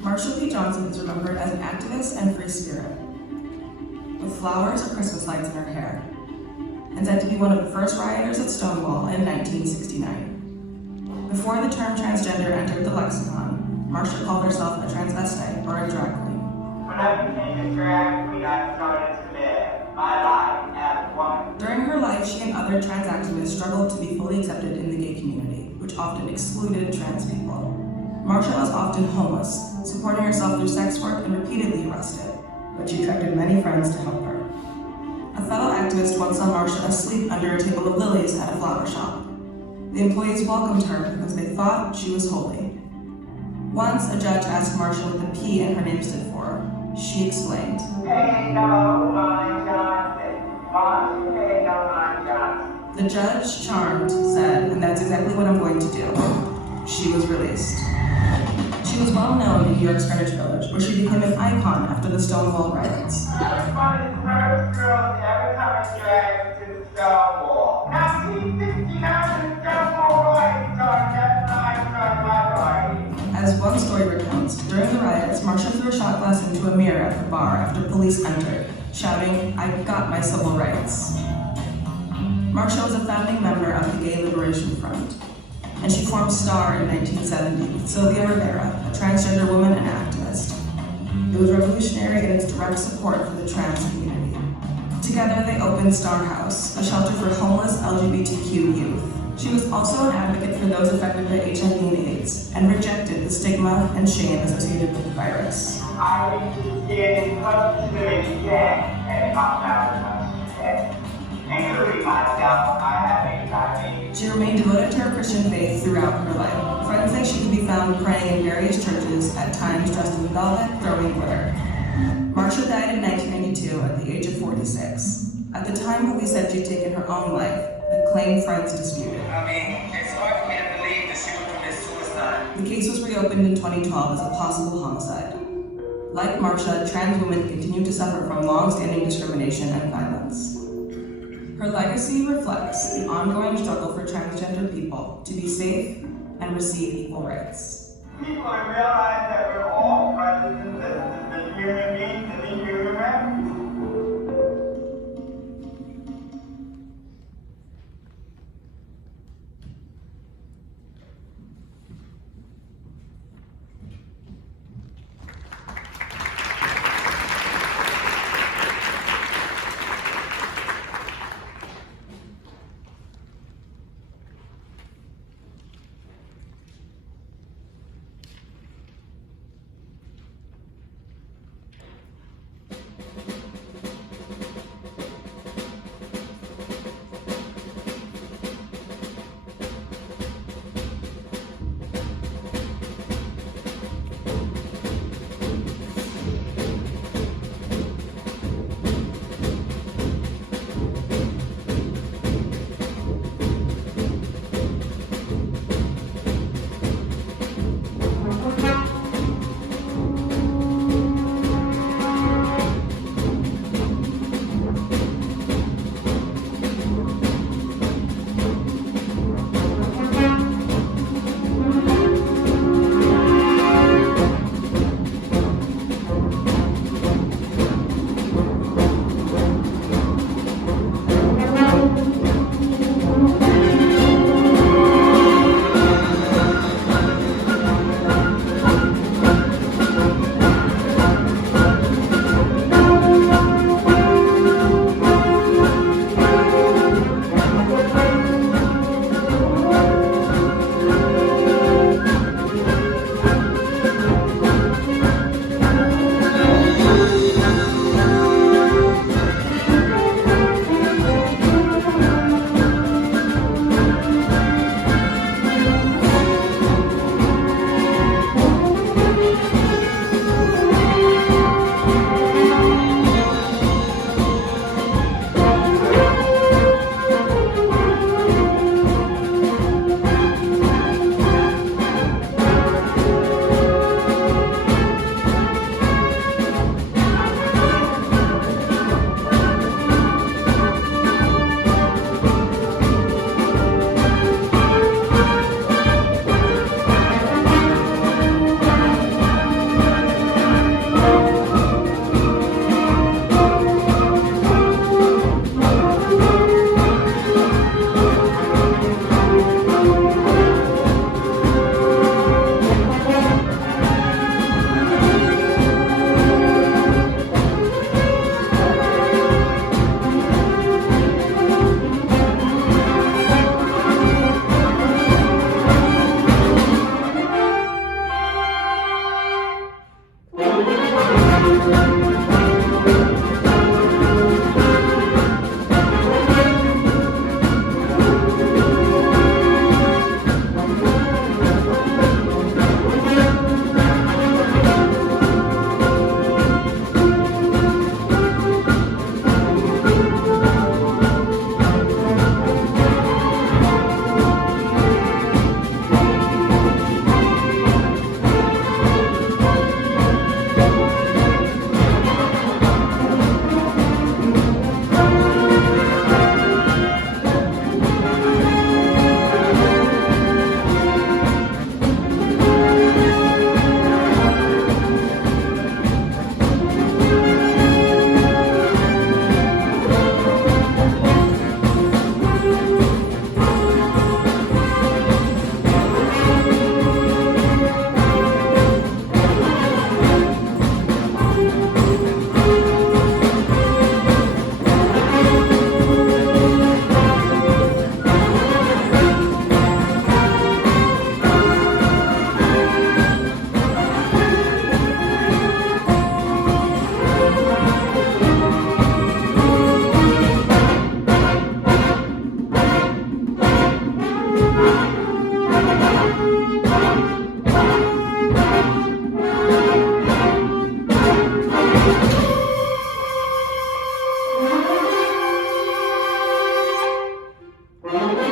Marsha P. Johnson is remembered as an activist and free spirit, with flowers or Christmas lights in her hair, and said to be one of the first rioters at Stonewall in 1969. Before the term transgender entered the lexicon, Marsha called herself a transvestite or a drag queen. When I became a drag queen, I started to live my life as a woman. During her life, she and other trans activists struggled to be fully accepted in the gay community, which often excluded trans people. Marsha was often homeless, supporting herself through sex work and repeatedly arrested, but she attracted many friends to help her. A fellow activist once saw Marsha asleep under a table of lilies at a flower shop. The employees welcomed her because they thought she was holy. Once, a judge asked Marsha what the P in her name stood for. She explained, Hey, no, my Johnson. Hey, no, my Johnson. The judge, charmed, said, and that's exactly what I'm going to do. She was released. She was well known in New York's Greenwich Village, where she became an icon after the Stonewall riots. I was one of the first girls to ever come and drag to the Stonewall. 1969, the Stonewall riots started. That's when I started my party. As one story recounts, during the riots, Marsha threw a shot glass into a mirror at the bar after police entered, shouting, "I've got my civil rights." Marsha was a founding member of the Gay Liberation Front, and she formed STAR in 1970 with Sylvia Rivera, a transgender woman and activist. It was revolutionary in its direct support for the trans community. Together, they opened Star House, a shelter for homeless LGBTQ youth. She was also an advocate for those affected by HIV and AIDS, and rejected the stigma and shame associated with the virus. I was just getting close to it again, and popped out of my head. Including myself, I have HIV. She remained devoted to her Christian faith throughout her life. Friends say she could be found praying in various churches, at times dressed in velvet, throwing glitter. Marsha died in 1992 at the age of 46. At the time police said she'd taken her own life, a claim friends disputed. It's hard for me to believe that she would commit suicide. The case was reopened in 2012 as a possible homicide. Like Marsha, trans women continue to suffer from long-standing discrimination and violence. Her legacy reflects the ongoing struggle for transgender people to be safe and receive equal rights. People realize that we're all brothers and sisters, as human beings and human beings. Thank you.